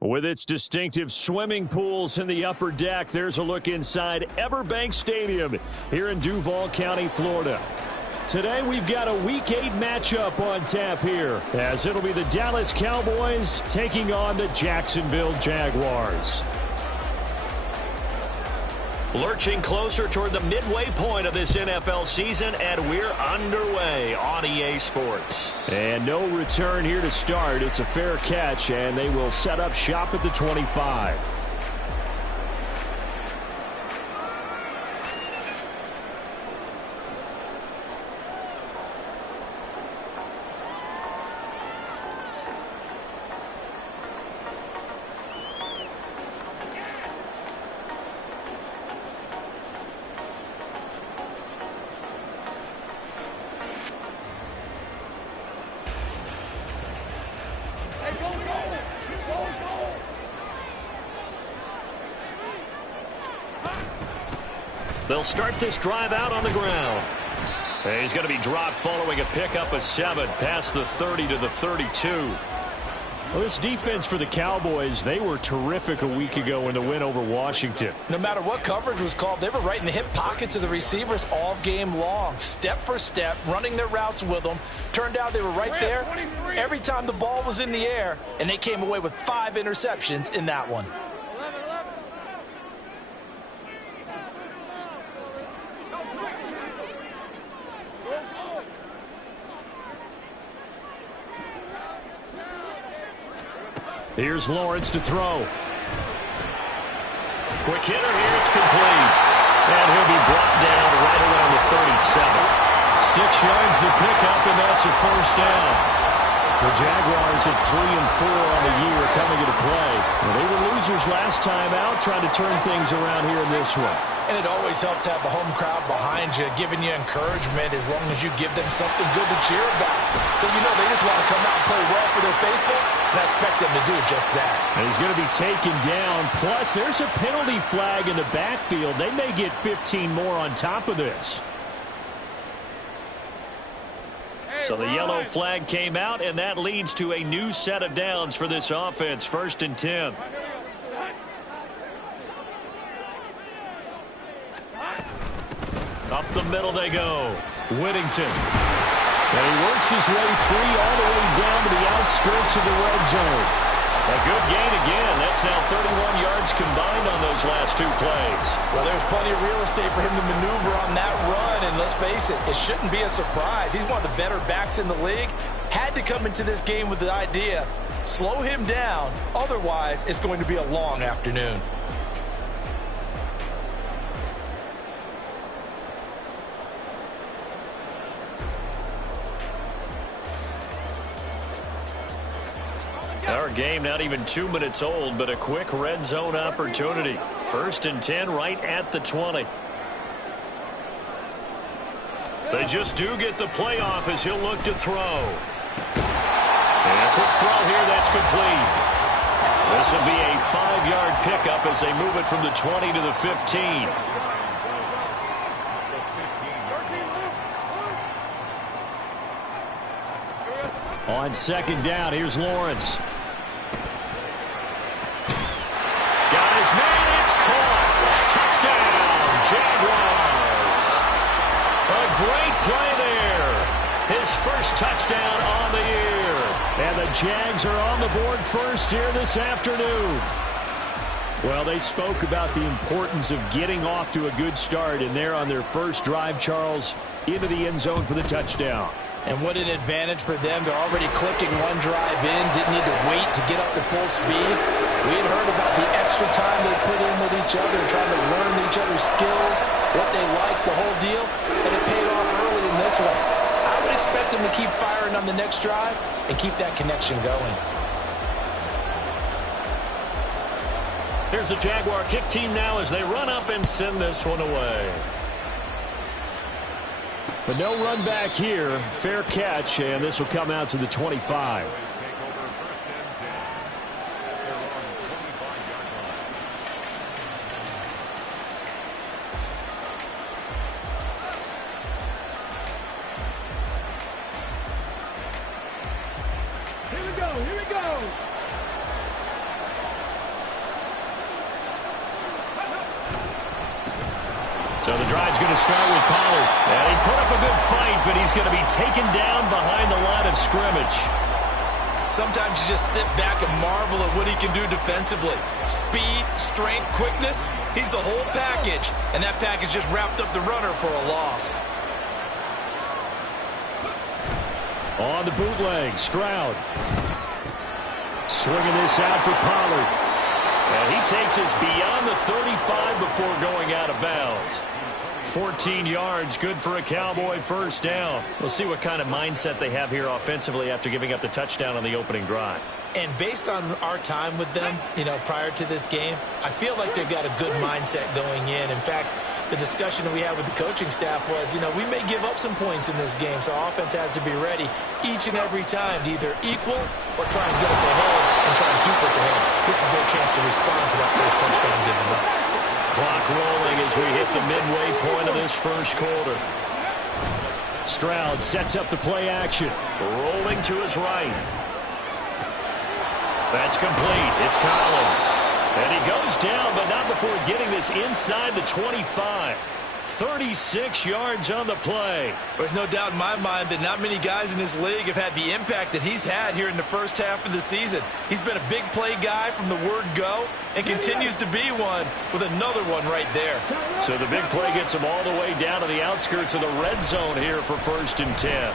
With its distinctive swimming pools in the upper deck, there's a look inside Everbank Stadium here in Duval County, Florida. Today we've got a Week 8 matchup on tap here, as it'll be the Dallas Cowboys taking on the Jacksonville Jaguars. Lurching closer toward the midway point of this NFL season, and we're underway on EA Sports. And no return here to start. It's a fair catch, and they will set up shop at the 25. They'll start this drive out on the ground. And he's going to be dropped following a pickup of 7 past the 30 to the 32. Well, this defense for the Cowboys, they were terrific a week ago in the win over Washington. No matter what coverage was called, they were right in the hip pockets of the receivers all game long. Step for step, running their routes with them. Turned out they were right there every time the ball was in the air, and they came away with 5 interceptions in that one. Here's Lawrence to throw. Quick hitter here, it's complete. And he'll be brought down right around the 37. 6 yards the pickup, and that's a first down. The Jaguars at 3-4 on the year coming into play. Well, they were losers last time out, trying to turn things around here in this one. And it always helps to have a home crowd behind you, giving you encouragement as long as you give them something good to cheer about. So you know they just want to come out and play well for their faithful, and I expect them to do just that. And he's going to be taken down. Plus, there's a penalty flag in the backfield. They may get 15 more on top of this. So the yellow flag came out, and that leads to a new set of downs for this offense. 1st and 10. Up the middle they go. Whittington. And he works his way free all the way down to the outskirts of the red zone. A good gain again. That's now 31 yards combined on those last 2 plays. Well, there's plenty of real estate for him to maneuver on that run, and let's face it, it shouldn't be a surprise. He's one of the better backs in the league. Had to come into this game with the idea, slow him down, otherwise it's going to be a long afternoon. Our game not even 2 minutes old, but a quick red zone opportunity. 1st and 10 right at the 20. They just do get the playoff as he'll look to throw. And a quick throw here, that's complete. This will be a 5-yard pickup as they move it from the 20 to the 15. On 2nd down, here's Lawrence. Got his man, it's caught. Touchdown, Jaguars. A great play there. His first touchdown on the year. And the Jags are on the board first here this afternoon. Well, they spoke about the importance of getting off to a good start, and they're on their first drive, Charles, into the end zone for the touchdown. And what an advantage for them. They're already clicking one drive in, didn't need to wait to get up to full speed. We had heard about the extra time they put in with each other, trying to learn each other's skills, what they like, the whole deal, and it paid off early in this one. I would expect them to keep firing on the next drive and keep that connection going. Here's the Jaguar kick team now as they run up and send this one away. But no run back here. Fair catch, and this will come out to the 25. Here we go. So the drive's going to start with Pollard. And he put up a good fight, but he's going to be taken down behind the line of scrimmage. Sometimes you just sit back and marvel at what he can do defensively. Speed, strength, quickness. He's the whole package. And that package just wrapped up the runner for a loss. On the bootleg, Stroud. Swinging this out for Pollard. And he takes us beyond the 35 before going out of bounds. 14 yards, good for a Cowboy first down. We'll see what kind of mindset they have here offensively after giving up the touchdown on the opening drive. And based on our time with them, prior to this game, I feel like they've got a good mindset going in. In fact, the discussion that we had with the coaching staff was, we may give up some points in this game, so our offense has to be ready each and every time to either equal or try and get us ahead and try and keep us ahead. This is their chance to respond to that first touchdown given up. Clock rolling as we hit the midway point of this first quarter. Stroud sets up the play action. Rolling to his right. That's complete. It's Collins. And he goes down, but not before getting this inside the 25. 36 yards on the play. There's no doubt in my mind that not many guys in this league have had the impact that he's had here in the first half of the season. He's been a big play guy from the word go and continues to be one with another one right there. So the big play gets him all the way down to the outskirts of the red zone here for 1st and 10.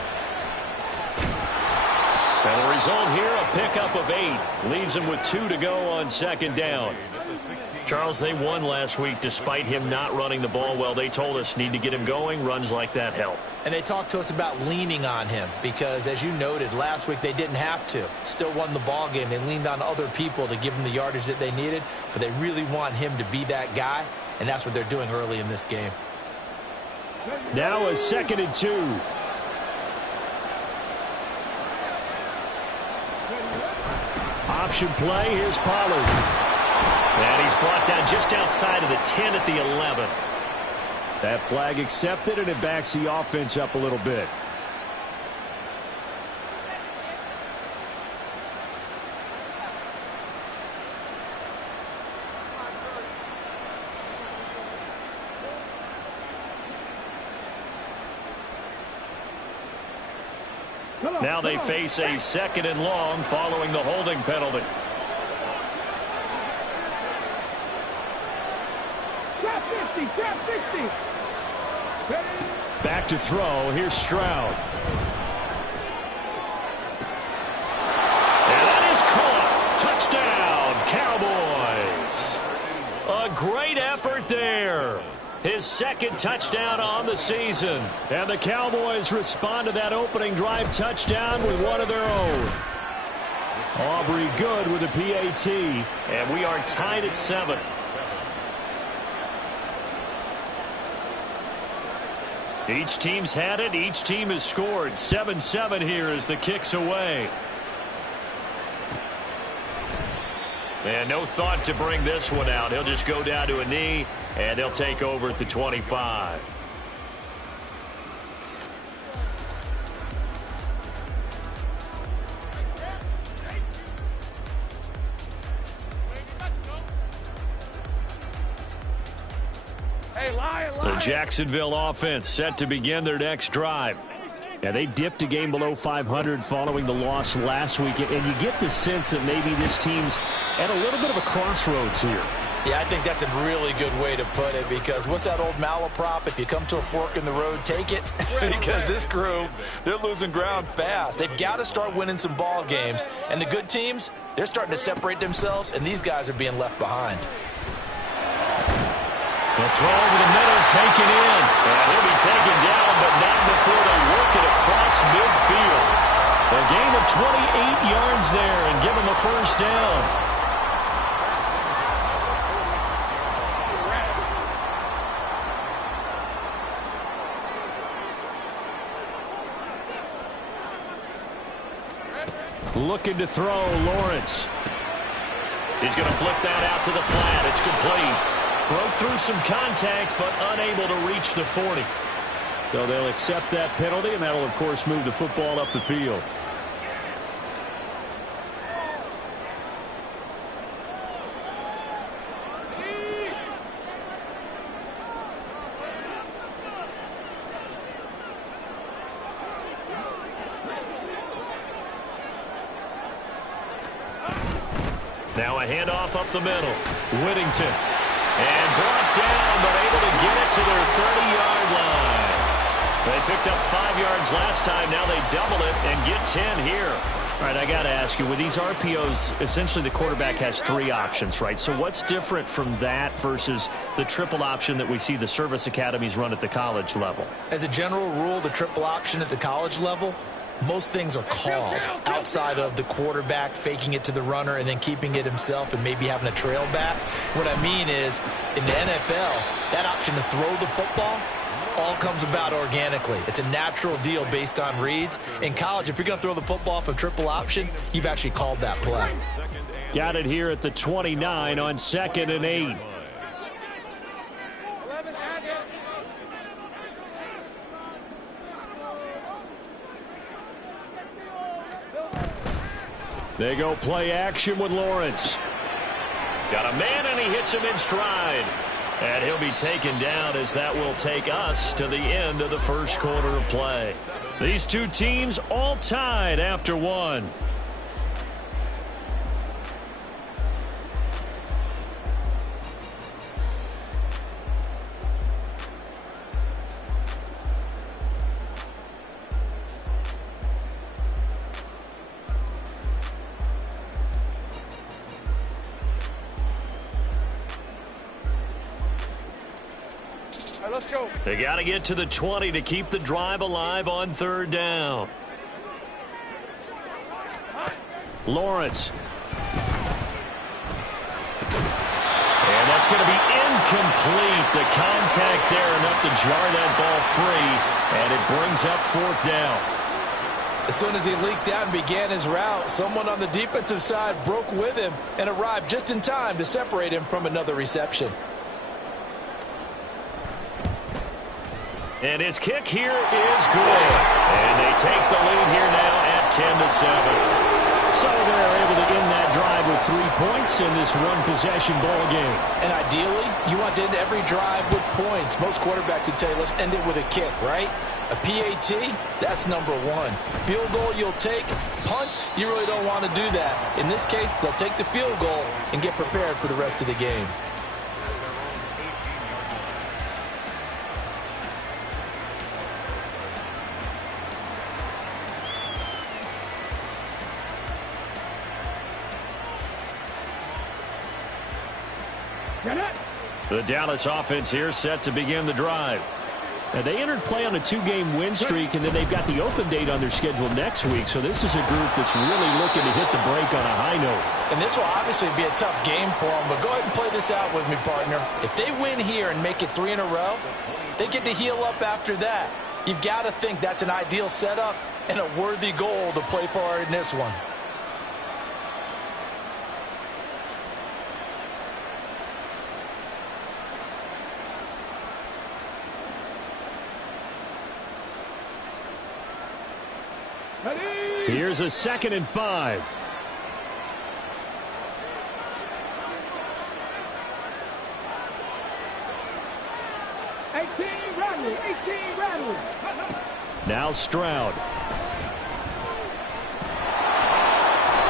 And the result here, a pickup of 8. Leaves him with 2 to go on 2nd down. Charles, they won last week despite him not running the ball well. They told us need to get him going. Runs like that help. And they talked to us about leaning on him because, as you noted, last week they didn't have to. Still won the ball game. They leaned on other people to give them the yardage that they needed, but they really want him to be that guy, and that's what they're doing early in this game. Now a 2nd and 2. Option play. Here's Pollard. And he's brought down just outside of the 10 at the 11. That flag accepted, and it backs the offense up a little bit. Now they face a 2nd and long following the holding penalty. Back to throw. Here's Stroud. And that is caught. Touchdown, Cowboys. A great effort there. His 2nd touchdown on the season. And the Cowboys respond to that opening drive touchdown with one of their own. Aubrey good with a PAT. And we are tied at 7. Each team's had it. Each team has scored. 7-7 here as the kick's away. And no thought to bring this one out. He'll just go down to a knee, and they'll take over at the 25. The Jacksonville offense set to begin their next drive. Yeah, they dipped a game below 500 following the loss last week, and you get the sense that maybe this team's at a little bit of a crossroads here. Yeah, I think that's a really good way to put it because what's that old malaprop? If you come to a fork in the road, take it. Because this crew, they're losing ground fast. They've got to start winning some ball games. And the good teams, they're starting to separate themselves, and these guys are being left behind. The throw over the middle, taken in. And he'll be taken down, but not before they work it across midfield. A gain of 28 yards there and give him a first down. Looking to throw, Lawrence. He's going to flip that out to the flat. It's complete. Broke through some contact, but unable to reach the 40. So they'll accept that penalty, and that'll, of course, move the football up the field. Now a handoff up the middle. Whittington. And brought down, but able to get it to their 30-yard line. They picked up 5 yards last time. Now they double it and get 10 here. All right, I got to ask you, with these RPOs, essentially the quarterback has 3 options, right? So what's different from that versus the triple option that we see the service academies run at the college level? As a general rule, the triple option at the college level, most things are called outside of the quarterback faking it to the runner and then keeping it himself and maybe having a trail back. What I mean is, in the NFL, that option to throw the football all comes about organically. It's a natural deal based on reads. In college, if you're going to throw the football off a triple option, you've actually called that play. Got it here at the 29 on 2nd and 8. They go play action with Lawrence. Got a man, and he hits him in stride. And he'll be taken down as that will take us to the end of the first quarter of play. These two teams all tied after 1. Let's go. They got to get to the 20 to keep the drive alive on 3rd down. Lawrence. And that's going to be incomplete. The contact there enough to jar that ball free, and it brings up 4th down. As soon as he leaked out and began his route, someone on the defensive side broke with him and arrived just in time to separate him from another reception. And his kick here is good. And they take the lead here now at 10-7. So they're able to end that drive with 3 points in this one-possession ball game. And ideally, you want to end every drive with points. Most quarterbacks would tell you, let's end it with a kick, right? A PAT, that's number 1. Field goal you'll take. Punts, you really don't want to do that. In this case, they'll take the field goal and get prepared for the rest of the game. The Dallas offense here set to begin the drive. Now, they entered play on a 2-game win streak, and then they've got the open date on their schedule next week. So this is a group that's really looking to hit the break on a high note. And this will obviously be a tough game for them, but go ahead and play this out with me, partner. If they win here and make it 3 in a row, they get to heal up after that. You've got to think that's an ideal setup and a worthy goal to play for in this one. Here's a 2nd and 5. Now Stroud.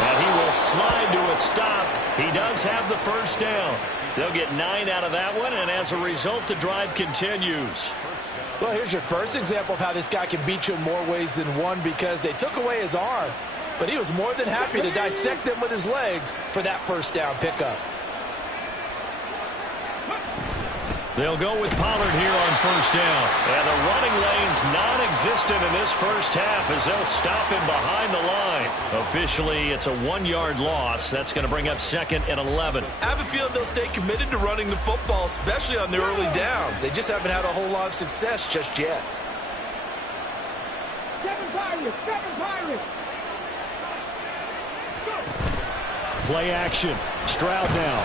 And he will slide to a stop. He does have the 1st down. They'll get 9 out of that one, and as a result, the drive continues. Well, here's your first example of how this guy can beat you in more ways than one, because they took away his arm, but he was more than happy to dissect them with his legs for that 1st down pickup. They'll go with Pollard here on 1st down. And the running lane's non-existent in this first half as they'll stop him behind the line. Officially, it's a 1-yard loss. That's going to bring up 2nd and 11. I have a feeling they'll stay committed to running the football, especially on the early downs. They just haven't had a whole lot of success just yet. Play action. Stroud now.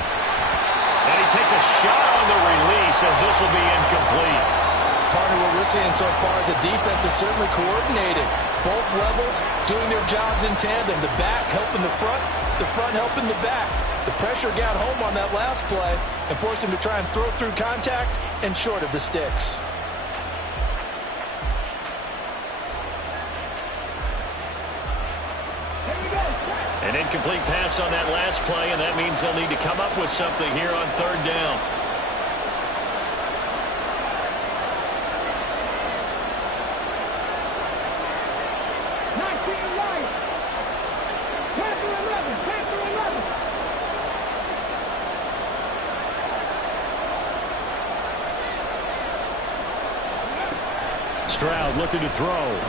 And he takes a shot on the release as this will be incomplete. Partner, what we're seeing so far is a defense is certainly coordinated. Both levels doing their jobs in tandem. The back helping the front helping the back. The pressure got home on that last play and forced him to try and throw through contact and short of the sticks. An incomplete pass on that last play, and that means they'll need to come up with something here on third down. Stroud looking to throw.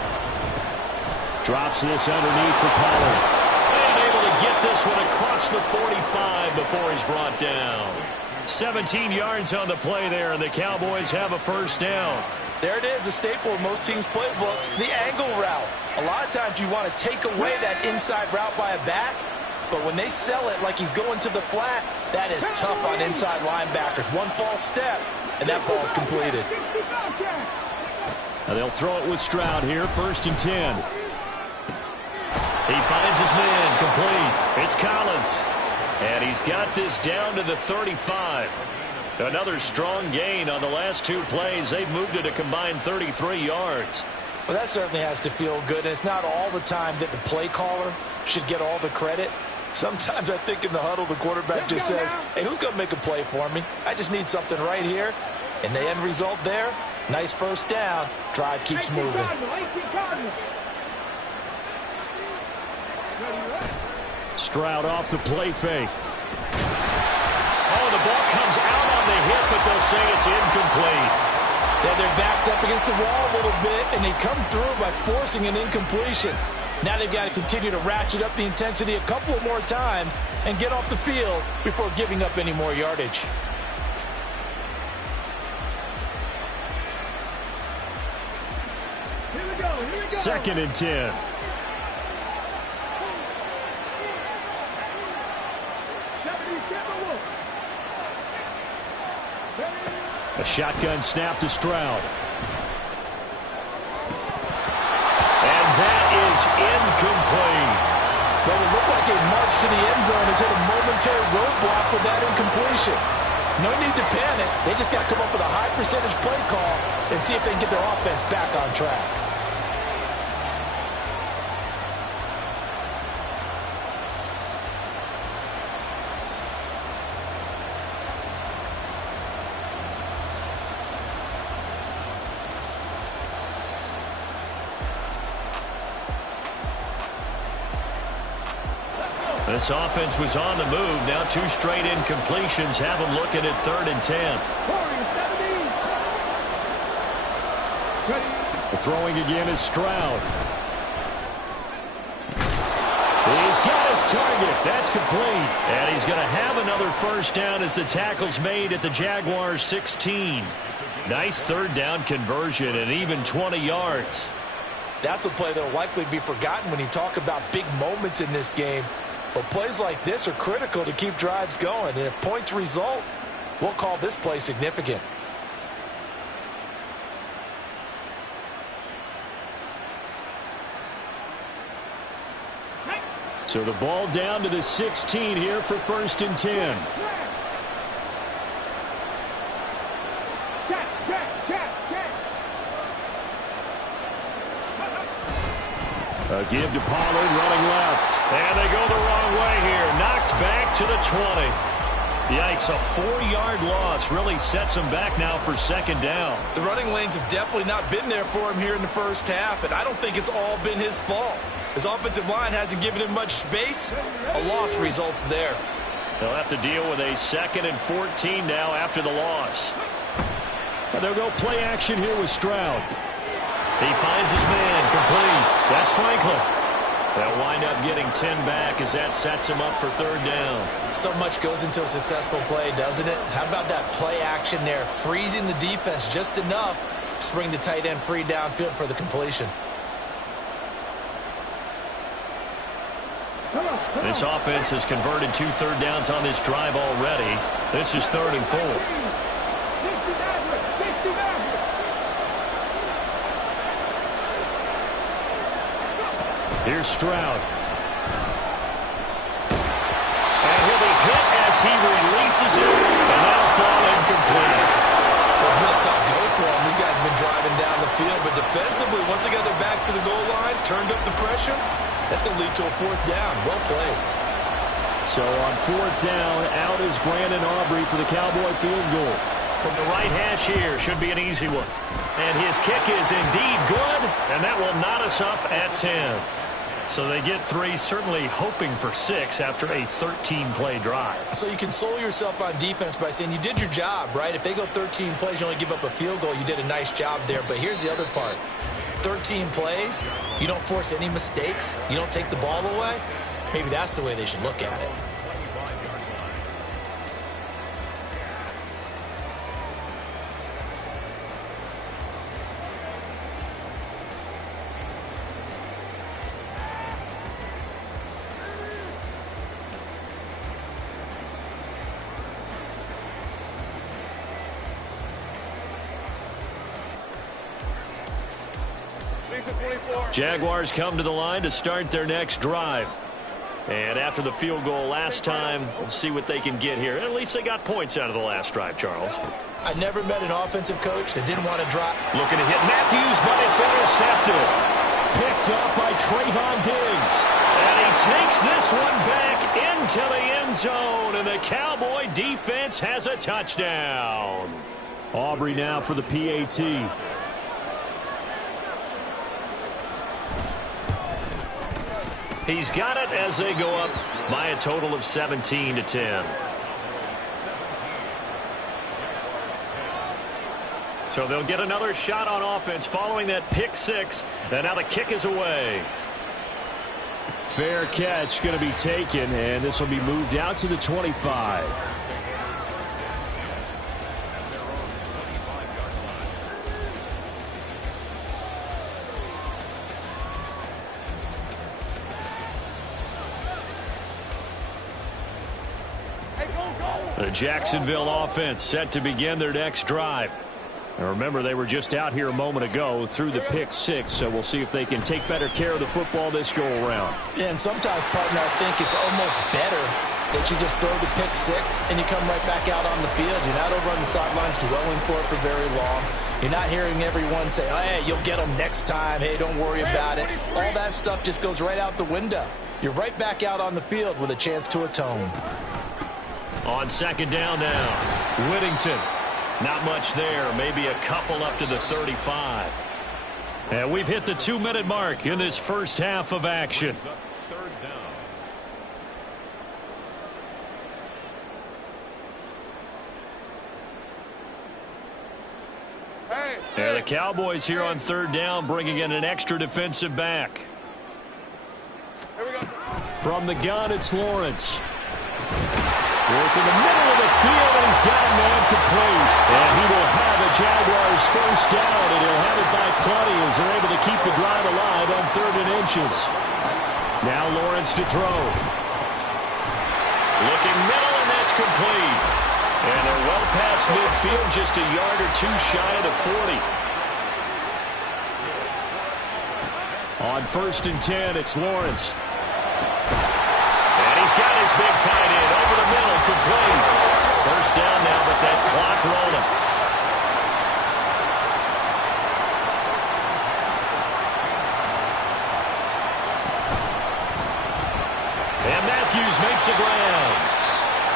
Drops this underneath for Pollard. And able to get this one across the 45 before he's brought down. 17 yards on the play there, and the Cowboys have a first down. There it is, a staple in most teams' playbooks, the angle route. A lot of times you want to take away that inside route by a back, but when they sell it like he's going to the flat, that is tough on inside linebackers. One false step, and that ball is completed. Now they'll throw it with Stroud here, 1st and 10. He finds his man, complete. It's Collins. And he's got this down to the 35. Another strong gain on the last 2 plays. They've moved it a combined 33 yards. Well, that certainly has to feel good. It's not all the time that the play caller should get all the credit. Sometimes I think in the huddle, the quarterback just says, hey, who's going to make a play for me? I just need something right here. And the end result there, nice first down. Drive keeps moving. Stroud off the play fake. Oh, the ball comes out on the hip, but they'll say it's incomplete. Yeah, their back's up against the wall a little bit, and they come through by forcing an incompletion. Now they've got to continue to ratchet up the intensity a couple of more times and get off the field before giving up any more yardage. Here we go. 2nd and 10. A shotgun snap to Stroud. And that is incomplete. Well, it looked like a march to the end zone has hit a momentary roadblock with that incompletion. No need to panic. They just got to come up with a high percentage play call and see if they can get their offense back on track. This offense was on the move. Now 2 straight incompletions have them looking at 3rd and 10. Throwing again is Stroud. He's got his target. That's complete. And he's going to have another first down as the tackle's made at the Jaguars' 16. Nice 3rd down conversion and even 20 yards. That's a play that will likely be forgotten when you talk about big moments in this game. But plays like this are critical to keep drives going. And if points result, we'll call this play significant. So the ball down to the 16 here for 1st and 10. A give to Pollard running left. And they go the wrong way here. Knocked back to the 20. Yikes, a 4-yard loss really sets him back now for 2nd down. The running lanes have definitely not been there for him here in the first half, and I don't think it's all been his fault. His offensive line hasn't given him much space. A loss results there. They'll have to deal with a 2nd and 14 now after the loss. And they'll go play action here with Stroud. He finds his man, complete. That's Franklin. They'll wind up getting 10 back as that sets him up for 3rd down. So much goes into a successful play, doesn't it? How about that play action there, freezing the defense just enough to bring the tight end free downfield for the completion. This offense has converted 2 third downs on this drive already. This is 3rd and 4. Here's Stroud. And he'll be hit as he releases it, and that'll fall incomplete. It's been a tough go for him. These guys have been driving down the field, but defensively, once they got their backs to the goal line, turned up the pressure, That's going to lead to a fourth down. Well played. So on fourth down, out is Brandon Aubrey for the Cowboy field goal. From the right hash here, should be an easy one. And his kick is indeed good, and that will knot us up at 10. So they get 3, certainly hoping for 6 after a 13-play drive. So you console yourself on defense by saying you did your job, right? If they go 13 plays, you only give up a field goal, you did a nice job there. But here's the other part. 13 plays, you don't force any mistakes, you don't take the ball away. Maybe that's the way they should look at it. Jaguars come to the line to start their next drive. And after the field goal last time, we'll see what they can get here. At least they got points out of the last drive, Charles. I never met an offensive coach that didn't want to drop. Looking to hit Matthews, but it's intercepted. Picked up by Trayvon Diggs. And he takes this one back into the end zone. And the Cowboy defense has a touchdown. Aubrey now for the PAT. He's got it as they go up by a total of 17-10. So they'll get another shot on offense following that pick 6. And now the kick is away. Fair catch going to be taken, and this will be moved out to the 25. The Jacksonville offense set to begin their next drive. And remember, they were just out here a moment ago through the pick 6, so we'll see if they can take better care of the football this go-around. Yeah, and sometimes, partner, I think it's almost better that you just throw the pick 6 and you come right back out on the field. You're not over on the sidelines dwelling for it for very long. You're not hearing everyone say, oh, hey, you'll get them next time. Hey, don't worry about it. All that stuff just goes right out the window. You're right back out on the field with a chance to atone. On second down now, Whittington. Not much there, maybe a couple up to the 35. And we've hit the 2-minute mark in this first half of action. And the Cowboys here on third down bringing in an extra defensive back. From the gun, it's Lawrence. Work in the middle of the field, and he's got a man complete. And he will have a Jaguars first down, and he'll have it by plenty as they're able to keep the drive alive on 3rd and inches. Now Lawrence to throw. Looking middle, and that's complete. And they're well past midfield, just a yard or 2 shy of the 40. On 1st and 10, it's Lawrence. And he's got his big tight end over the middle, complete. First down now, but that clock rolling. And Matthews makes the ground.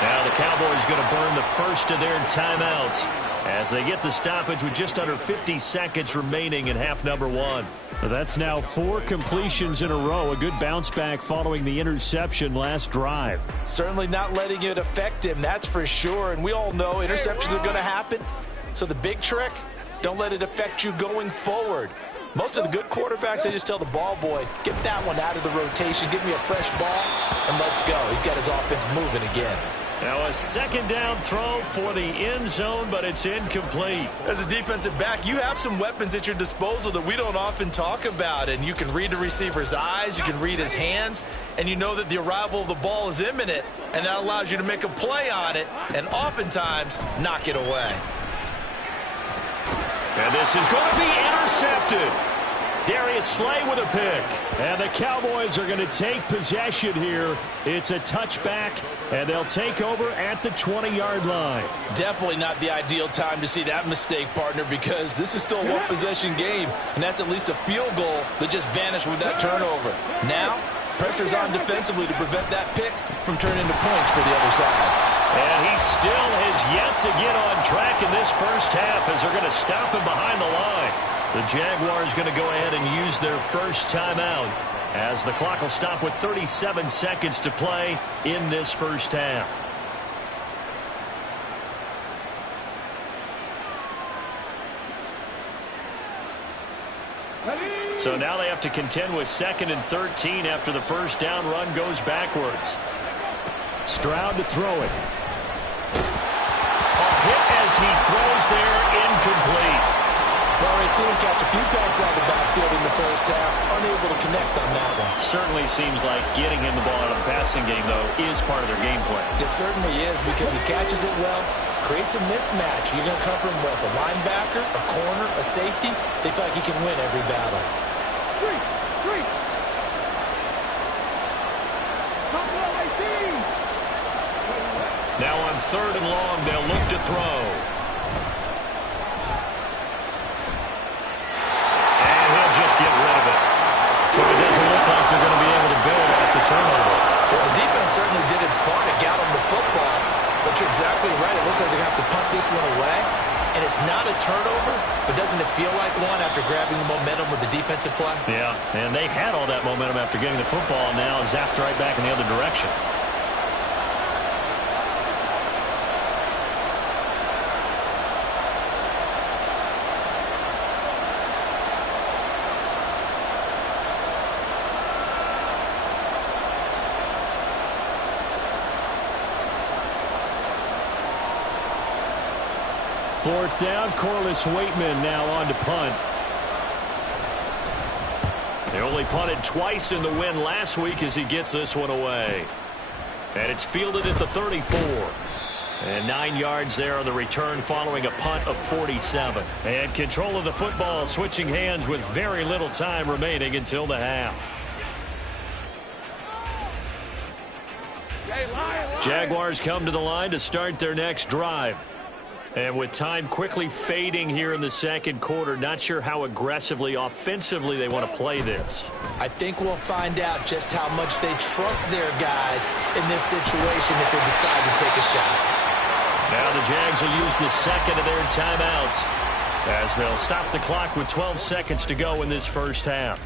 Now the Cowboys going to burn the first of their timeouts as they get the stoppage with just under 50 seconds remaining in half number 1. That's now 4 completions in a row. A good bounce back following the interception last drive. Certainly not letting it affect him, that's for sure. And we all know interceptions are going to happen. So the big trick, don't let it affect you going forward. Most of the good quarterbacks, they just tell the ball boy, get that one out of the rotation, give me a fresh ball, and let's go. He's got his offense moving again. Now a second down throw for the end zone, but it's incomplete. As a defensive back, you have some weapons at your disposal that we don't often talk about. And you can read the receiver's eyes, you can read his hands, and you know that the arrival of the ball is imminent, and that allows you to make a play on it and oftentimes knock it away. And this is going to be intercepted. Darius Slay with a pick. And the Cowboys are going to take possession here. It's a touchback, and they'll take over at the 20-yard line. Definitely not the ideal time to see that mistake, partner, because this is still a one-possession game, and that's at least a field goal that just vanished with that turnover. Now, Pressure's on defensively to prevent that pick from turning into points for the other side. And he still has yet to get on track in this first half as they're going to stop him behind the line. The Jaguars going to go ahead and use their first timeout as the clock will stop with 37 seconds to play in this first half. So now they have to contend with 2nd and 13 after the first down run goes backwards. Stroud to throw it. A hit as he throws there, incomplete. Well, we've seen him catch a few passes out of the backfield in the first half, unable to connect on that one. Certainly seems like getting him the ball out of the passing game, though, is part of their game plan. It certainly is because he catches it well, creates a mismatch. You're going to cover him with a linebacker, a corner, a safety. They feel like he can win every battle. Now on 3rd and long, they'll look to throw. And he'll just get rid of it. So it doesn't look like they're going to be able to build off the turnover. Well, the defense certainly did its part to got him the football. But you're exactly right. It looks like they're going to have to punt this one away. And it's not a turnover, but doesn't it feel like one after grabbing the momentum with the defensive play? Yeah, and they had all that momentum after getting the football, and now zapped right back in the other direction. Fourth down, Corliss Waitman now on to punt. They only punted twice in the win last week as he gets this one away. And it's fielded at the 34. And 9 yards there on the return following a punt of 47. And control of the football switching hands with very little time remaining until the half. Jaguars come to the line to start their next drive. And with time quickly fading here in the second quarter, not sure how aggressively, offensively they want to play this. I think we'll find out just how much they trust their guys in this situation if they decide to take a shot. Now the Jags will use the second of their timeouts as they'll stop the clock with 12 seconds to go in this first half.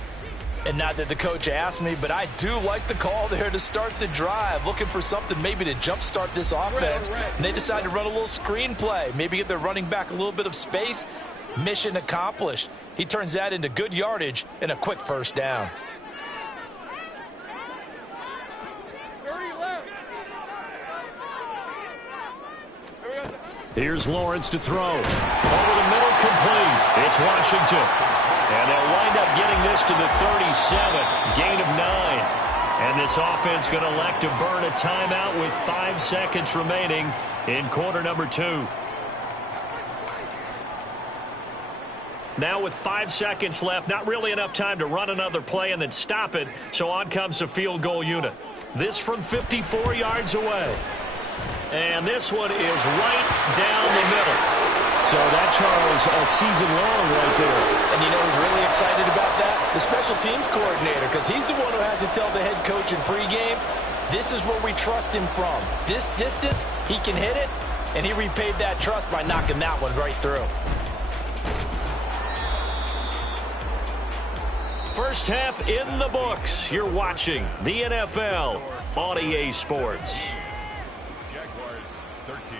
And not that the coach asked me, but I do like the call there to start the drive. Looking for something maybe to jumpstart this offense. And they decide to run a little screen play. Maybe give their running back a little bit of space. Mission accomplished. He turns that into good yardage and a quick first down. Here's Lawrence to throw. Over the middle, complete. It's Washington. And they'll wind up getting this to the 37. Gain of 9. And this offense going to elect to burn a timeout with 5 seconds remaining in quarter number 2. Now with 5 seconds left, not really enough time to run another play and then stop it. So on comes the field goal unit. This from 54 yards away. And this one is right down the middle. So that, Charles, a season long right there. And you know who's really excited about that? The special teams coordinator, because he's the one who has to tell the head coach in pregame, this is where we trust him from. This distance, he can hit it, and he repaid that trust by knocking that one right through. First half in the books. You're watching the NFL on EA Sports. Jaguars 13.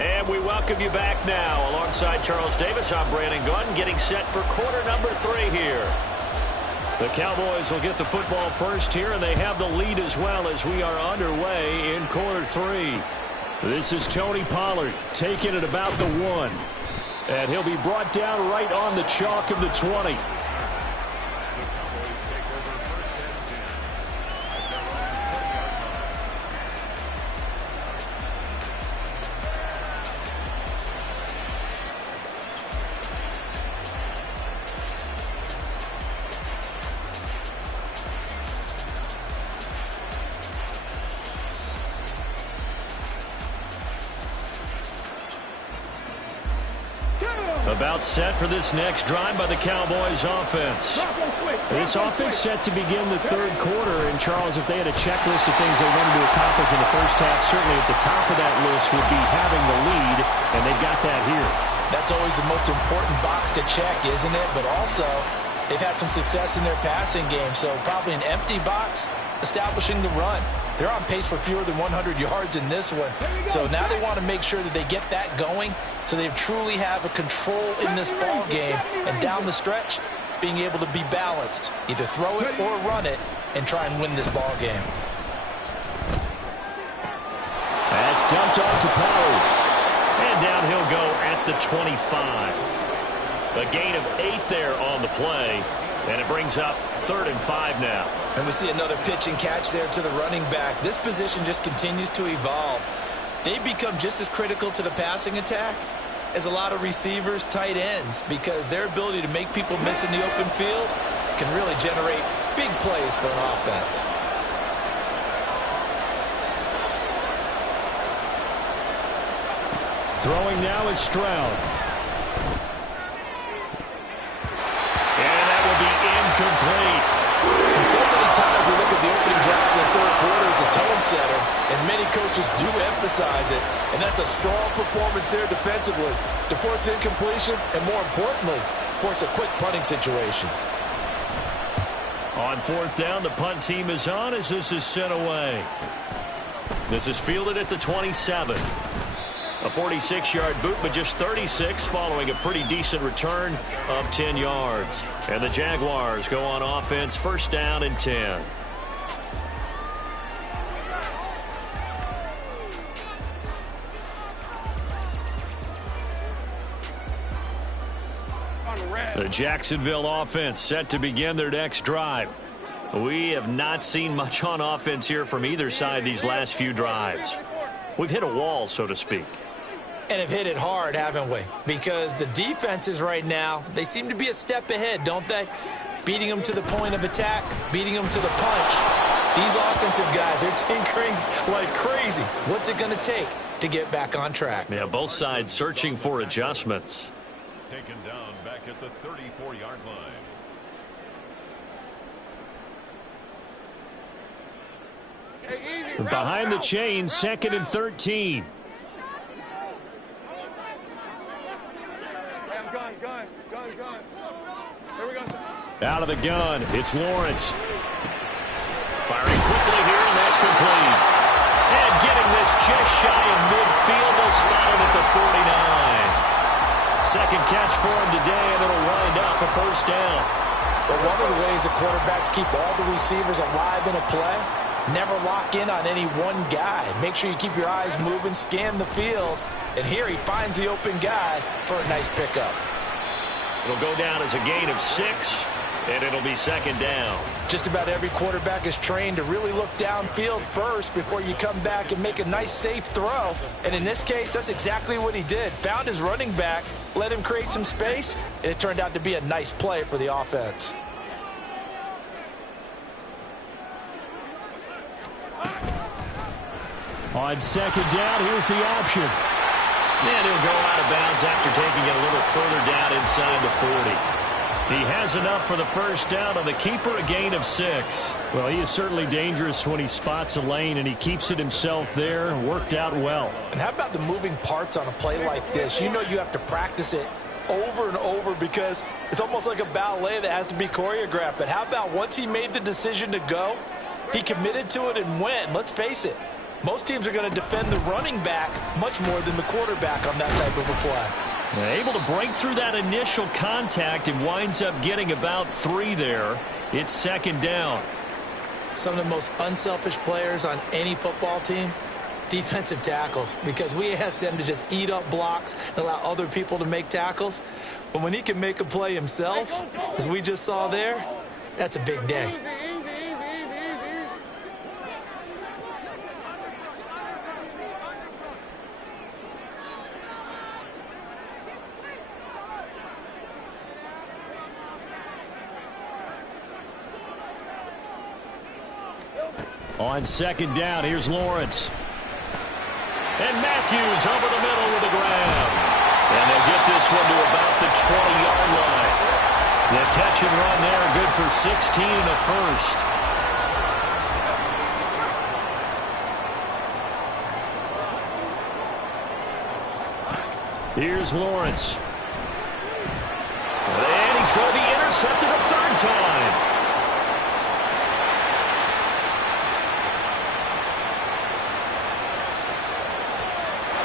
And we welcome you back now. Alongside Charles Davis, I'm Brandon Gunn, getting set for quarter number 3 here. The Cowboys will get the football first here, and they have the lead as well as we are underway in quarter 3. This is Tony Pollard taking it about the 1. And he'll be brought down right on the chalk of the 20. About set for this next drive by the Cowboys offense. This offense set to begin the third quarter. And, Charles, if they had a checklist of things they wanted to accomplish in the first half, certainly at the top of that list would be having the lead, and they've got that here. That's always the most important box to check, isn't it? But also, they've had some success in their passing game, so probably an empty box establishing the run. They're on pace for fewer than 100 yards in this one. So now they want to make sure that they get that going so they truly have a control in this ball game. And down the stretch, being able to be balanced. Either throw it or run it and try and win this ball game. That's dumped off to Pollard. And down he'll go at the 25. A gain of 8 there on the play. And it brings up 3rd and 5 now. And we see another pitch and catch there to the running back. This position just continues to evolve. They become just as critical to the passing attack as a lot of receivers, tight ends, because their ability to make people miss in the open field can really generate big plays for an offense. Throwing now is Stroud. And that will be incomplete. And so many times we look at the opening drive in the third quarter as a tone setter, and many coaches do emphasize it, and that's a strong performance there defensively to force incompletion and, more importantly, force a quick punting situation. On 4th down, the punt team is on as this is sent away. This is fielded at the 27. A 46-yard boot, but just 36 following a pretty decent return of 10 yards. And the Jaguars go on offense, 1st down and 10. The Jacksonville offense set to begin their next drive. We have not seen much on offense here from either side these last few drives. We've hit a wall, so to speak. And have hit it hard, haven't we? Because the defenses right now, they seem to be a step ahead, don't they? Beating them to the point of attack, beating them to the punch. These offensive guys, they're tinkering like crazy. What's it going to take to get back on track? Yeah, both sides searching for adjustments. Taken down back at the 34-yard line. Behind the chains, 2nd and 13. Gun. Here we go. Out of the gun, it's Lawrence. Firing quickly here, and that's complete. And getting this just shy of midfield, they'll spot it at the 49. Second catch for him today, and it'll wind up a 1st down. But one of the ways the quarterbacks keep all the receivers alive in a play, never lock in on any one guy. Make sure you keep your eyes moving, scan the field. And here he finds the open guy for a nice pickup. It'll go down as a gain of 6, and it'll be 2nd down. Just about every quarterback is trained to really look downfield first before you come back and make a nice, safe throw. And in this case, that's exactly what he did. Found his running back, let him create some space, and it turned out to be a nice play for the offense. On 2nd down, here's the option. And he'll go out of bounds after taking it a little further down inside the 40. He has enough for the 1st down on the keeper, a gain of 6. Well, he is certainly dangerous when he spots a lane, and he keeps it himself there. Worked out well. And how about the moving parts on a play like this? You know you have to practice it over and over because it's almost like a ballet that has to be choreographed. But how about once he made the decision to go, he committed to it and went. Let's face it. Most teams are going to defend the running back much more than the quarterback on that type of a play. Able to break through that initial contact and winds up getting about 3 there. It's 2nd down. Some of the most unselfish players on any football team, defensive tackles, because we ask them to just eat up blocks and allow other people to make tackles. But when he can make a play himself, as we just saw there, that's a big day. On 2nd down, here's Lawrence. And Matthews over the middle with a grab. And they'll get this one to about the 20-yard line. The catch and run there, good for 16 and a first. Here's Lawrence. And he's going to be intercepted a third time.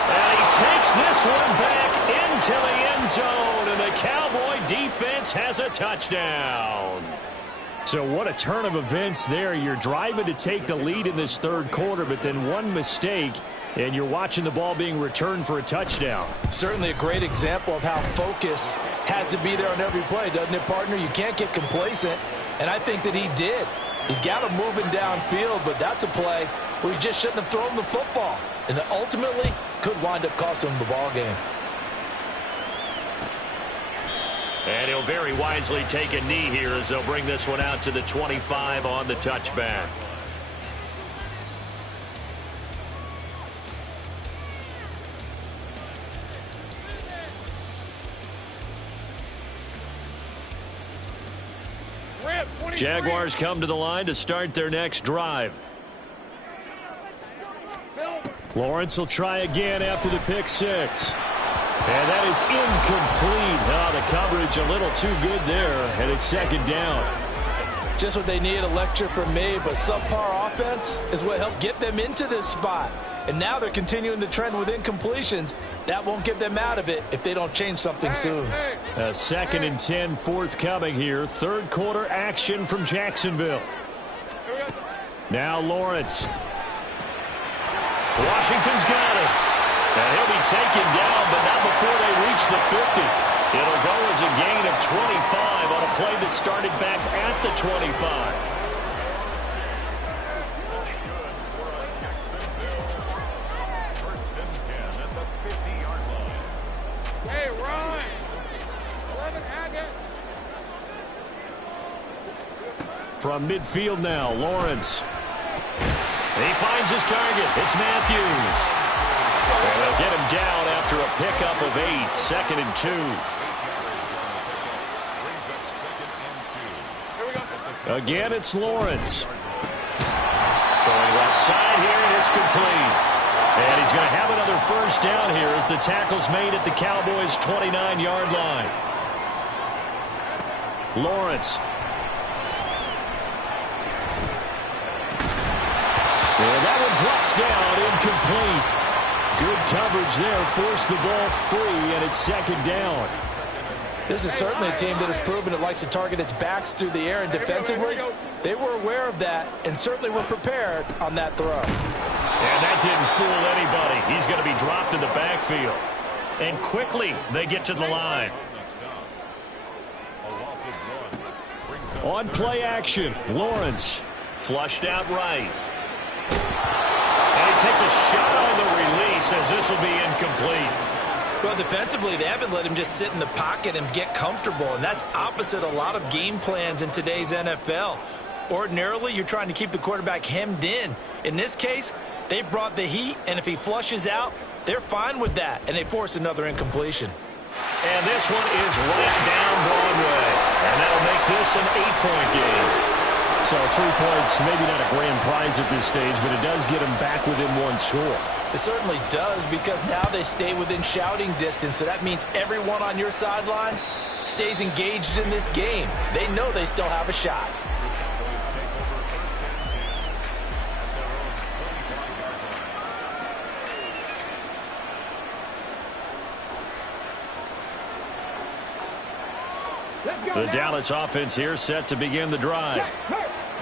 And he takes this one back into the end zone, and the Cowboy defense has a touchdown. So what a turn of events there. You're driving to take the lead in this third quarter, but then one mistake, and you're watching the ball being returned for a touchdown. Certainly a great example of how focus has to be there on every play, doesn't it, partner? You can't get complacent, and I think that he did. He's got him moving downfield, but that's a play where he just shouldn't have thrown the football, and that ultimately could wind up costing him the ball game. And he'll very wisely take a knee here as they'll bring this one out to the 25 on the touchback. Jaguars come to the line to start their next drive. Lawrence will try again after the pick six. And that is incomplete. Oh, the coverage a little too good there, and it's second down. Just what they need, a lecture from me, but subpar offense is what helped get them into this spot. And now they're continuing the trend with incompletions. That won't get them out of it if they don't change something soon. A 2nd and 10 forthcoming here. Third quarter action from Jacksonville. Now Lawrence. Washington's got it. And he'll be taken down, but not before they reach the 50. It'll go as a gain of 25 on a play that started back at the 25. First and 10 at the 50-yard line. Hey, Ron. 11 Haggett. From midfield now, Lawrence. He finds his target. It's Matthews. And they'll get him down after a pickup of 8. 2nd and 2. Again, it's Lawrence. Throwing left side here, and it's complete. And he's going to have another first down here as the tackle's made at the Cowboys' 29-yard line. Lawrence. And that one drops down, incomplete. Good coverage there, forced the ball free, and it's second down. This is certainly a team that has proven it likes to target its backs through the air, and defensively, they were aware of that and certainly were prepared on that throw. And that didn't fool anybody. He's going to be dropped in the backfield. And quickly, they get to the line. On play action, Lawrence. Flushed out right. And he takes a shot on the release as this will be incomplete. Well, defensively, they haven't let him just sit in the pocket and get comfortable, and that's opposite a lot of game plans in today's NFL. Ordinarily, you're trying to keep the quarterback hemmed in. In this case, they brought the heat, and if he flushes out, they're fine with that, and they force another incompletion. And this one is right down Broadway, and that'll make this an 8-point game. So 3 points, maybe not a grand prize at this stage, but it does get them back within one score. It certainly does, because now they stay within shouting distance, so that means everyone on your sideline stays engaged in this game. They know they still have a shot. The Dallas offense here set to begin the drive.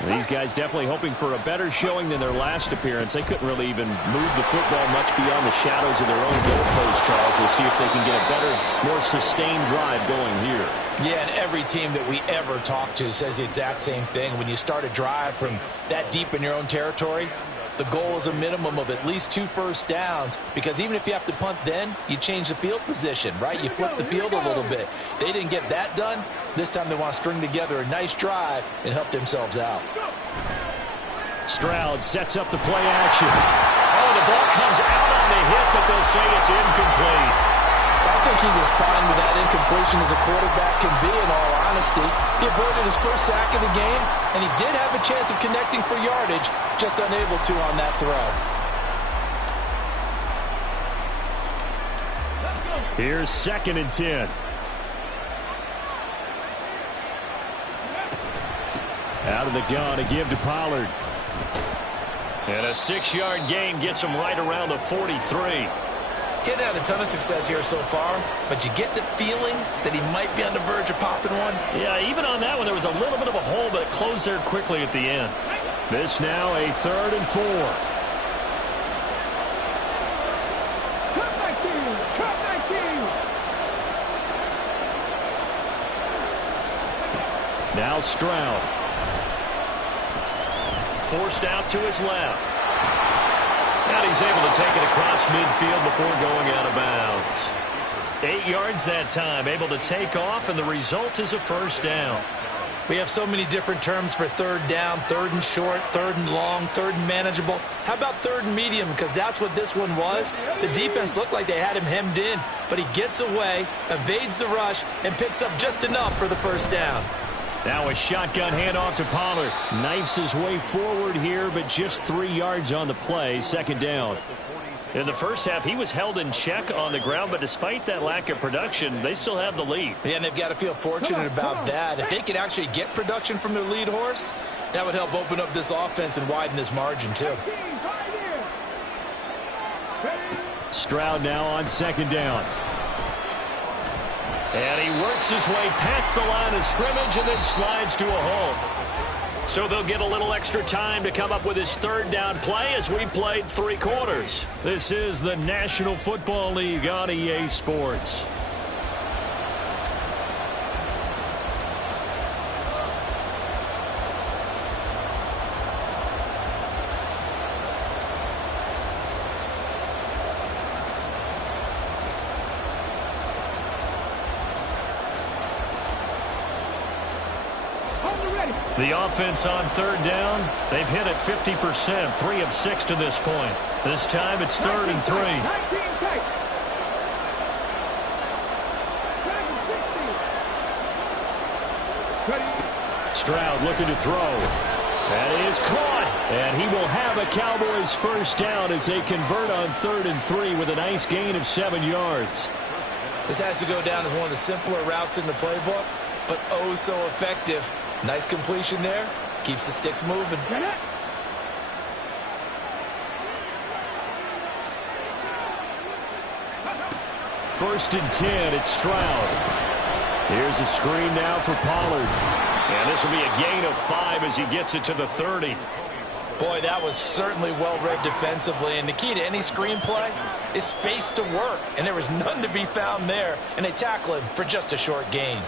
These guys definitely hoping for a better showing than their last appearance. They couldn't really even move the football much beyond the shadows of their own goalpost, Charles. We'll see if they can get a better, more sustained drive going here. Yeah, and every team that we ever talk to says the exact same thing. When you start a drive from that deep in your own territory, the goal is a minimum of at least 2 first downs, because even if you have to punt then, you change the field position, right? You flip the field a little bit. They didn't get that done. This time they want to string together a nice drive and help themselves out. Stroud sets up the play action. Oh, the ball comes out on the hit, but they'll say it's incomplete. I think he's as fine with that incompletion as a quarterback can be, in all honesty. He avoided his first sack of the game, and he did have a chance of connecting for yardage, just unable to on that throw. Here's 2nd and 10. Out of the gun, a give to Pollard. And a 6-yard gain gets him right around the 43. Getting had a ton of success here so far, but you get the feeling that he might be on the verge of popping one. Yeah, even on that one, there was a little bit of a hole, but it closed there quickly at the end. This now a 3rd and 4. Now Stroud. Forced out to his left. And he's able to take it across midfield before going out of bounds. 8 yards that time, able to take off, and the result is a first down. We have so many different terms for third down, third and short, third and long, third and manageable. How about third and medium? Because that's what this one was. The defense looked like they had him hemmed in, but he gets away, evades the rush, and picks up just enough for the first down. Now a shotgun handoff to Pollard. Knifes his way forward here, but just 3 yards on the play. 2nd down. In the first half, he was held in check on the ground, but despite that lack of production, they still have the lead. Yeah, and they've got to feel fortunate about that. If they could actually get production from their lead horse, that would help open up this offense and widen this margin, too. Stroud now on 2nd down. And he works his way past the line of scrimmage and then slides to a hole. So they'll get a little extra time to come up with his 3rd down play as we played 3 quarters. This is the National Football League on EA Sports. The offense on 3rd down, they've hit it 50%, 3 of 6 to this point. This time it's 3rd and 3. Stroud looking to throw. That is caught. And he will have a Cowboys first down as they convert on 3rd and 3 with a nice gain of 7 yards. This has to go down as one of the simpler routes in the playbook, but oh so effective. Nice completion there. Keeps the sticks moving. First and 10, it's Stroud. Here's a screen now for Pollard. And this will be a gain of 5 as he gets it to the 30. Boy, that was certainly well-read defensively. And the key to any screenplay is space to work. And there was none to be found there. And they tackle him for just a short gain.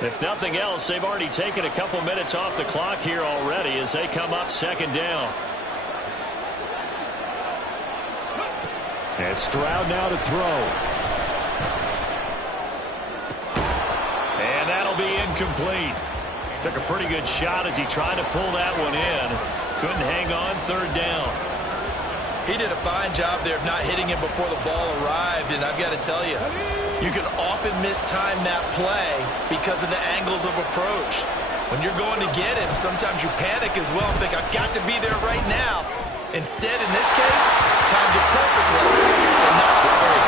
If nothing else, they've already taken a couple minutes off the clock here already as they come up 2nd down. And Stroud now to throw. And that'll be incomplete. Took a pretty good shot as he tried to pull that one in. Couldn't hang on 3rd down. He did a fine job there of not hitting him before the ball arrived, and I've got to tell you, you can often mistime that play because of the angles of approach. When you're going to get him, sometimes you panic as well and think, I've got to be there right now. Instead, in this case, timed it perfectly and knocked it free.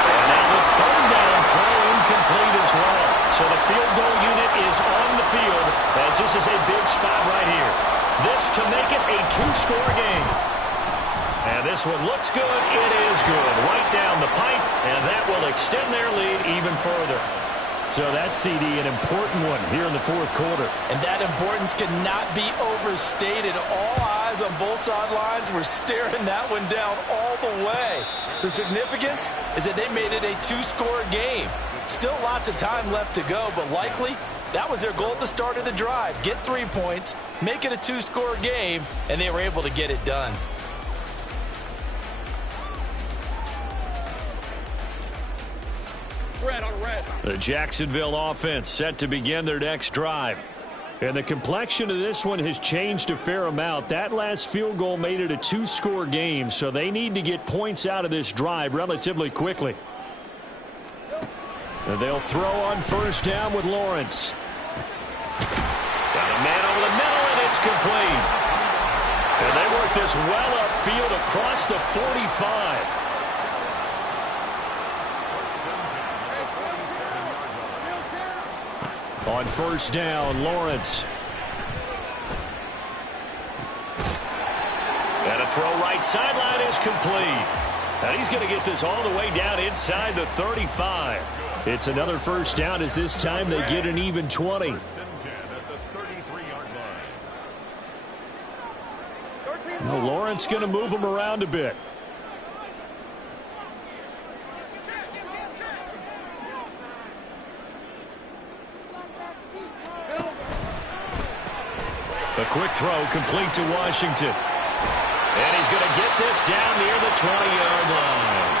And now the 3rd down throw incomplete as well. So the field goal unit is on the field as this is a big spot right here. This to make it a 2-score game. And this one looks good. It is good. Right down the pipe, and that will extend their lead even further. So that CD, an important one here in the 4th quarter. And that importance cannot be overstated. All eyes on both sidelines were staring that one down all the way. The significance is that they made it a 2-score game. Still lots of time left to go, but likely that was their goal at the start of the drive. Get 3 points, make it a 2-score game, and they were able to get it done. Red on red. The Jacksonville offense set to begin their next drive. And the complexion of this one has changed a fair amount. That last field goal made it a 2-score game, so they need to get points out of this drive relatively quickly. And they'll throw on first down with Lawrence. Got a man over the middle, and it's complete. And they work this well upfield across the 45. On first down, Lawrence. And a throw right sideline is complete. And he's going to get this all the way down inside the 35. It's another first down as this time they get an even 20. Well, Lawrence going to move him around a bit. A quick throw complete to Washington. And he's going to get this down near the 20-yard line.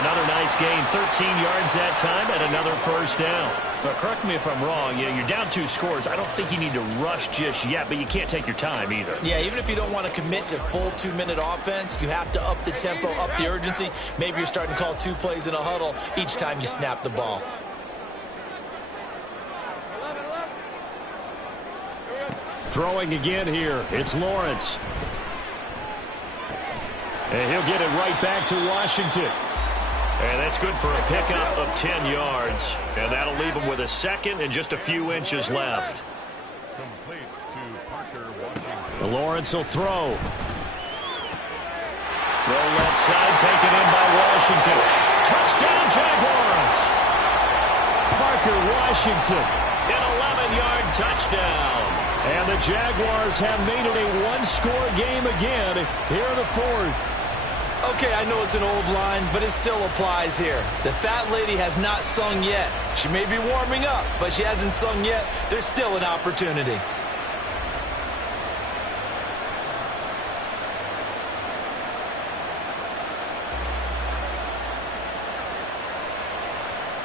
Another nice gain, 13 yards that time, and another first down. But correct me if I'm wrong. You're down 2 scores. I don't think you need to rush just yet, but you can't take your time either. Yeah, even if you don't want to commit to full 2-minute offense, you have to up the tempo, up the urgency. Maybe you're starting to call 2 plays in a huddle each time you snap the ball. Throwing again here. It's Lawrence. And he'll get it right back to Washington. And that's good for a pickup of 10 yards. And that'll leave him with a second and just a few inches left. Complete to Parker, Washington. Lawrence will throw. Throw left side, taken in by Washington. Touchdown, Jaguars! Parker, Washington. An 11-yard touchdown. And the Jaguars have made it a 1-score game again here in the 4th. Okay, I know it's an old line, but it still applies here. The fat lady has not sung yet. She may be warming up, but she hasn't sung yet. There's still an opportunity.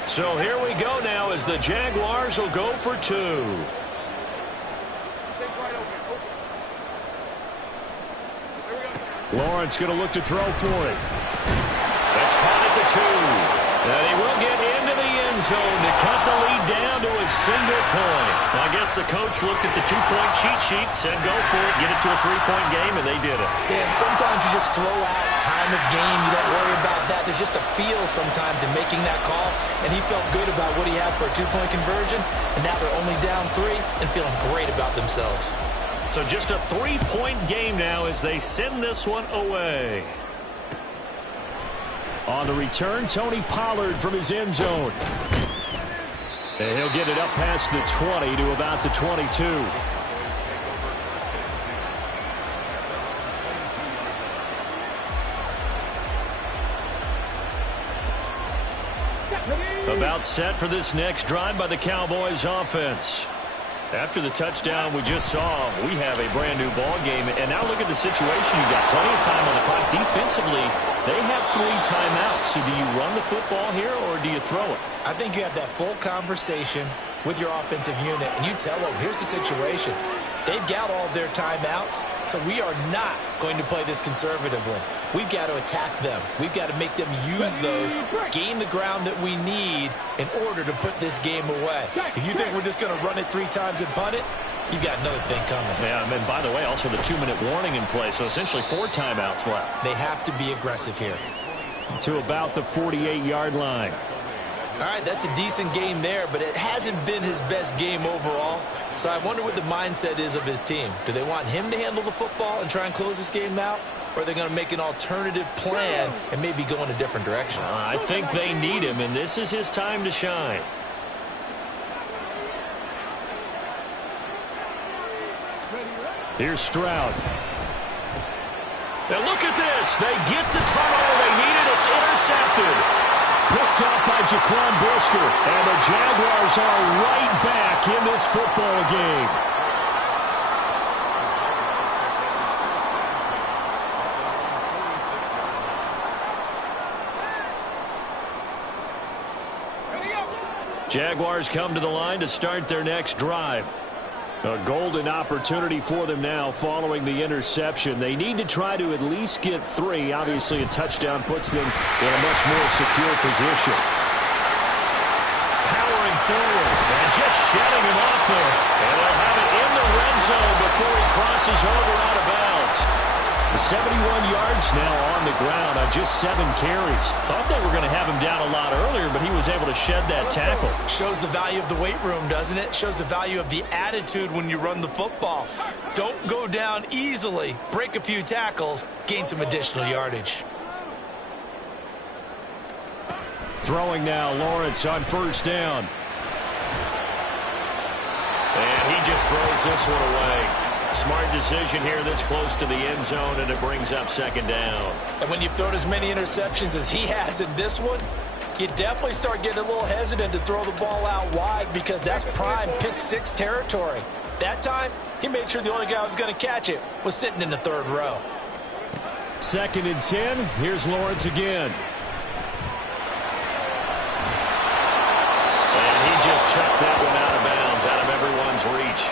So here we go now as the Jaguars will go for 2. Lawrence going to look to throw for it. That's caught at the 2. And he will get into the end zone to cut the lead down to a single point. I guess the coach looked at the 2-point cheat sheet, said go for it, get it to a 3-point game, and they did it. Yeah, and sometimes you just throw out time of game. You don't worry about that. There's just a feel sometimes in making that call, and he felt good about what he had for a 2-point conversion, and now they're only down 3 and feeling great about themselves. So just a 3-point game now as they send this one away. On the return, Tony Pollard from his end zone. And he'll get it up past the 20 to about the 22. About set for this next drive by the Cowboys offense. After the touchdown we just saw, we have a brand new ball game. And now look at the situation. You've got plenty of time on the clock. Defensively, they have 3 timeouts. So do you run the football here or do you throw it? I think you have that full conversation with your offensive unit, and you tell them, here's the situation. They've got all their timeouts, so we are not going to play this conservatively. We've got to attack them. We've got to make them use those, gain the ground that we need in order to put this game away. If you think we're just going to run it 3 times and punt it, you've got another thing coming. Yeah, and by the way, also the 2-minute warning in play, so essentially 4 timeouts left. They have to be aggressive here. To about the 48-yard line. All right, that's a decent game there, but it hasn't been his best game overall. So I wonder what the mindset is of his team. Do they want him to handle the football and try and close this game out? Or are they going to make an alternative plan and maybe go in a different direction? I think they need him, and this is his time to shine. Here's Stroud. Now look at this. They get the turnover they needed. It's intercepted. Picked up by Jaquan Brisker. And the Jaguars are right back in this football game. Jaguars come to the line to start their next drive. A golden opportunity for them now following the interception. They need to try to at least get 3. Obviously, a touchdown puts them in a much more secure position. Powering forward and just shedding him off there. And they'll have it in the red zone before he crosses over out of bounds. The 71 yards now on the ground on just 7 carries. Thought they were going to have him down a lot earlier, but he was able to shed that tackle. Shows the value of the weight room, doesn't it? Shows the value of the attitude when you run the football. Don't go down easily. Break a few tackles. Gain some additional yardage. Throwing now, Lawrence on first down. And he just throws this one away. Smart decision here this close to the end zone, and it brings up second down. And when you've thrown as many interceptions as he has in this one, you definitely start getting a little hesitant to throw the ball out wide because that's prime pick 6 territory. That time, he made sure the only guy who was going to catch it was sitting in the 3rd row. 2nd and 10. Here's Lawrence again. And he just chucked that one out of bounds, out of everyone's reach.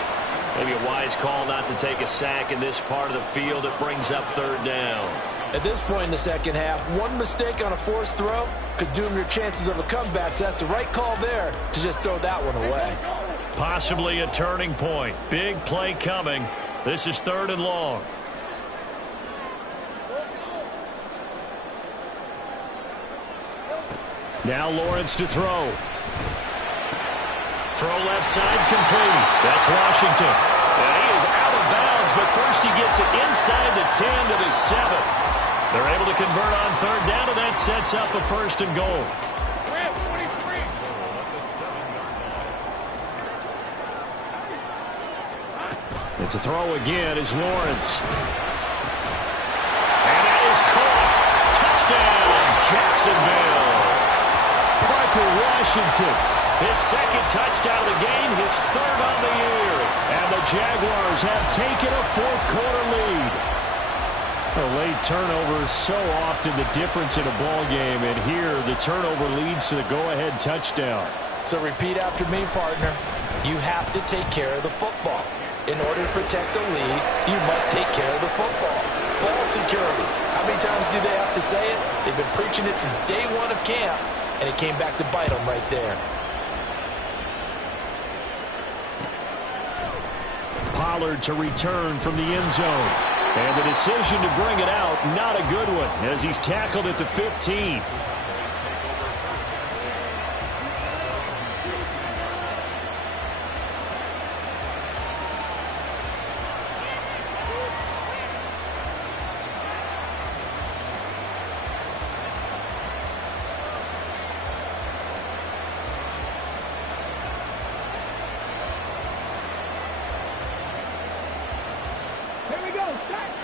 Maybe a wise call not to take a sack in this part of the field. It brings up 3rd down. At this point in the second half, one mistake on a forced throw could doom your chances of a comeback. So that's the right call there to just throw that one away. Possibly a turning point. Big play coming. This is 3rd and long. Now Lawrence to throw. Throw left side complete. That's Washington. And he is out of bounds, but first he gets it inside the 10 to the 7. They're able to convert on 3rd down, and that sets up a 1st and goal. And to throw again is Lawrence. And that is caught. Touchdown, Jacksonville. Parker Washington. His 2nd touchdown of the game, his 3rd on the year. And the Jaguars have taken a 4th quarter lead. A late turnover is so often the difference in a ball game, and here the turnover leads to the go-ahead touchdown. So repeat after me, partner. You have to take care of the football. In order to protect the lead, you must take care of the football. Ball security. How many times do they have to say it? They've been preaching it since day 1 of camp, and it came back to bite them right there. Pollard to return from the end zone. And the decision to bring it out, not a good one, as he's tackled at the 15.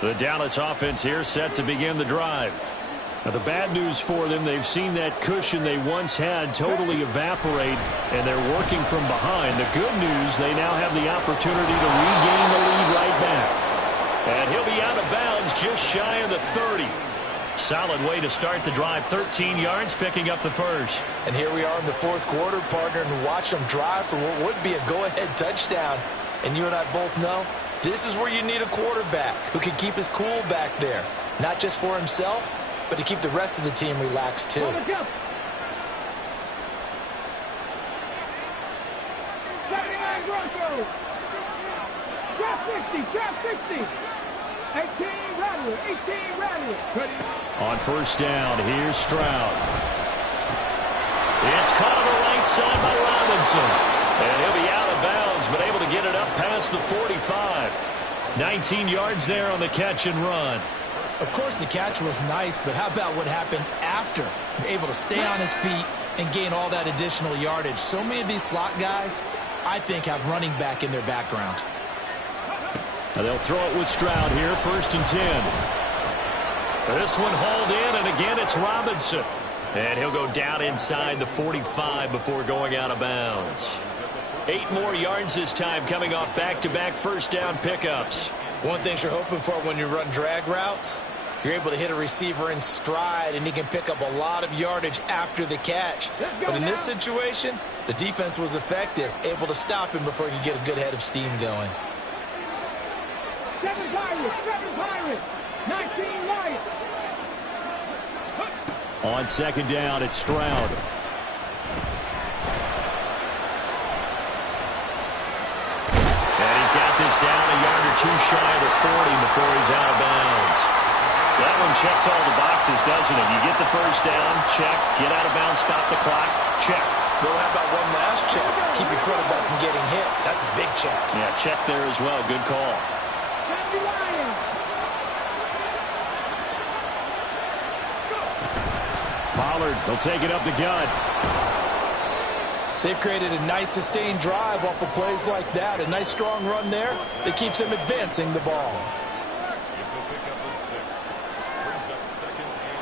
The Dallas offense here set to begin the drive. Now, the bad news for them, they've seen that cushion they once had totally evaporate, and they're working from behind. The good news, they now have the opportunity to regain the lead right back. And he'll be out of bounds just shy of the 30. Solid way to start the drive. 13 yards, picking up the 1st. And here we are in the 4th quarter, partner, and watch them drive for what would be a go-ahead touchdown. And you and I both know this is where you need a quarterback who can keep his cool back there. Not just for himself, but to keep the rest of the team relaxed too. On first down, here's Stroud. It's caught on the right side by Robinson. And he'll be out of bounds, but able to get it up past the 45. 19 yards there on the catch and run. Of course, the catch was nice, but how about what happened after? Able to stay on his feet and gain all that additional yardage. So many of these slot guys, I think, have running back in their background. Now they'll throw it with Stroud here, 1st and 10. This one hauled in, and again it's Robinson. And he'll go down inside the 45 before going out of bounds. 8 more yards this time, coming off back-to-back first down pickups. One thing you're hoping for when you run drag routes, You're able to hit a receiver in stride, and he can pick up a lot of yardage after the catch. But in this situation, the defense was effective, able to stop him before he could get a good head of steam going. 7 Pirates, 19 Lions. On second down, it's Stroud. And he's got this down a yard or two shy of the 40 before he's out of bounds. That one checks all the boxes, doesn't it? You get the first down, check. Get out of bounds, stop the clock, check. Well, how about one last check? Keep your quarterback from getting hit. That's a big check. Yeah, check there as well. Good call. Pollard will take it up the gut. They've created a nice sustained drive off of plays like that. A nice strong run there that keeps them advancing the ball. It's a pickup of 6. Brings up 2nd and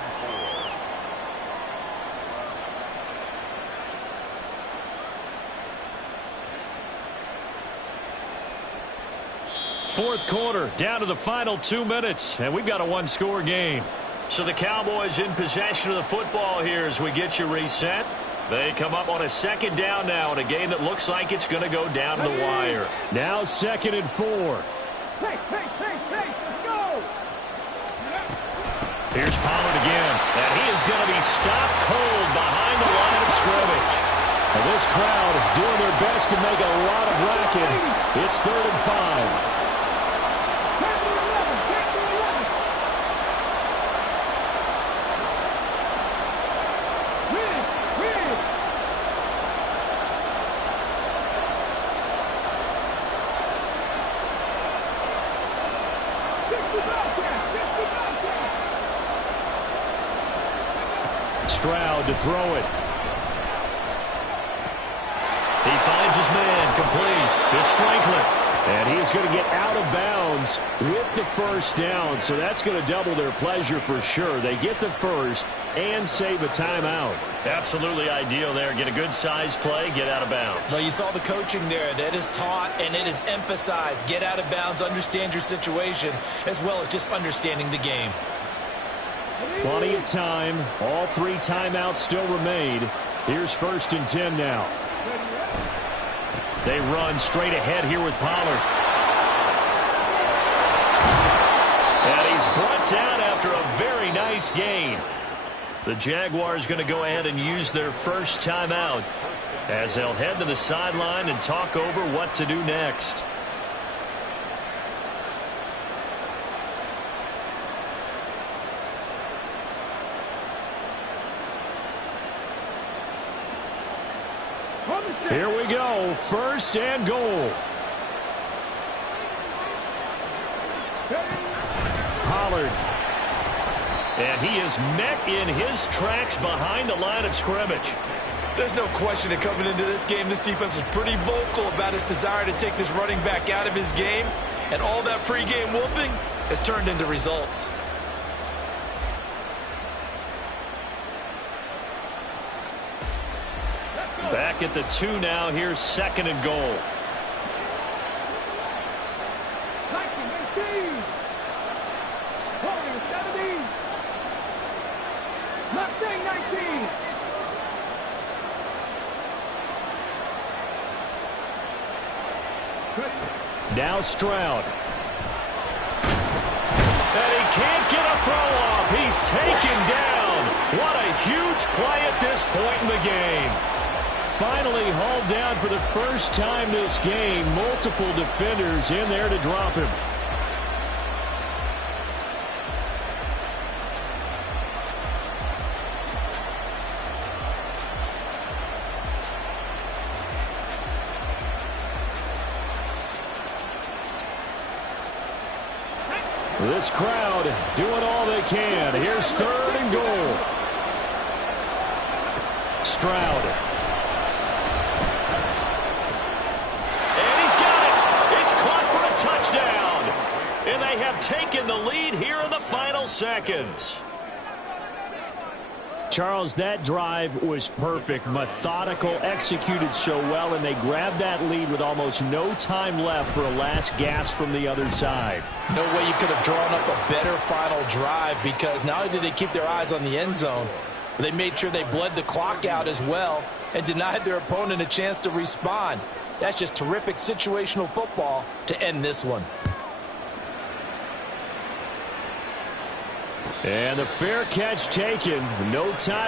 4. Fourth quarter, down to the final 2 minutes, and we've got a one-score game. So the Cowboys in possession of the football here as we get you reset. They come up on a second down now in a game that looks like it's going to go down to the wire. Now 2nd and 4. Let's go! Here's Pollard again, and he is going to be stopped cold behind the line of scrimmage. And this crowd doing their best to make a lot of racket. It's 3rd and 5. Stroud to throw it. He finds his man, complete. It's Franklin. And he is going to get out of bounds with the first down, so that's going to double their pleasure for sure. They get the first and save a timeout. Absolutely ideal there. Get a good size play, get out of bounds. Well, you saw the coaching there. That is taught and it is emphasized. Get out of bounds, understand your situation, as well as just understanding the game. Plenty of time. All 3 timeouts still remain. Here's 1st and 10 now. They run straight ahead here with Pollard. And he's brought down after a very nice gain. The Jaguars going to go ahead and use their first timeout as they'll head to the sideline and talk over what to do next. Here we go. 1st and goal. Pollard. And he is met in his tracks behind the line of scrimmage. There's no question that coming into this game, this defense was pretty vocal about its desire to take this running back out of his game. And all that pregame whooping has turned into results. Back at the 2 now. Here's 2nd and goal. 19. Now Stroud. And he can't get a throw off. He's taken down. What a huge play at this point in the game. Finally hauled down for the first time this game. Multiple defenders in there to drop him. This crowd doing all they can. Here's 3rd and goal. Stroud. And he's got it. It's caught for a touchdown. And they have taken the lead here in the final seconds. Charles, that drive was perfect, methodical, executed so well, and they grabbed that lead with almost no time left for a last gasp from the other side. No way you could have drawn up a better final drive, because not only did they keep their eyes on the end zone, but they made sure they bled the clock out as well and denied their opponent a chance to respond. That's just terrific situational football to end this one. And the fair catch taken. No time.